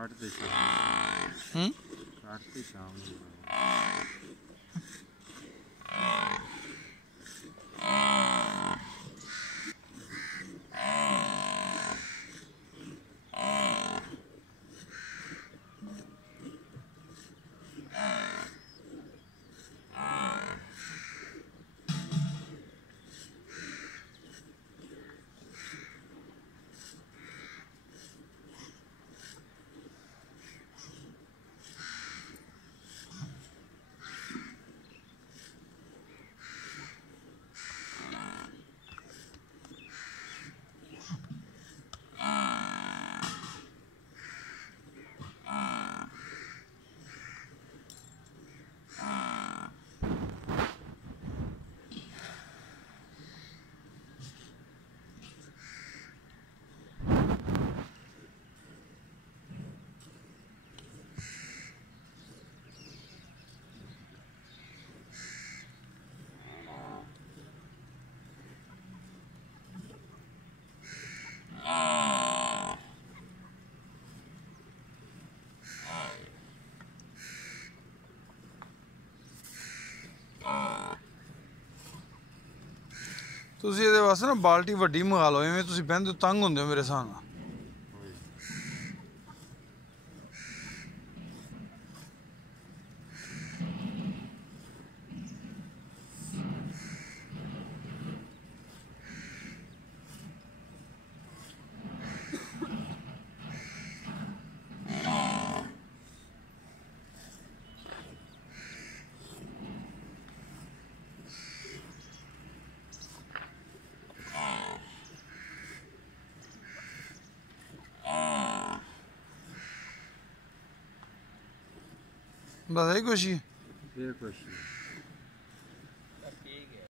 काटते शाम काटते शाम ਤੁਸੀਂ ਇਹਦੇ ਵਾਸਤੇ ਨਾ ਬਾਲਟੀ ਵੱਡੀ ਮੰਗਾ ਲਓ, ਐਵੇਂ ਤੁਸੀਂ ਬਹਿੰਦੇ ਤੰਗ ਹੁੰਦੇ ਹੋ ਮੇਰੇ ਹਿਸਾਬ ਨਾਲ। बस यही कुछ ही।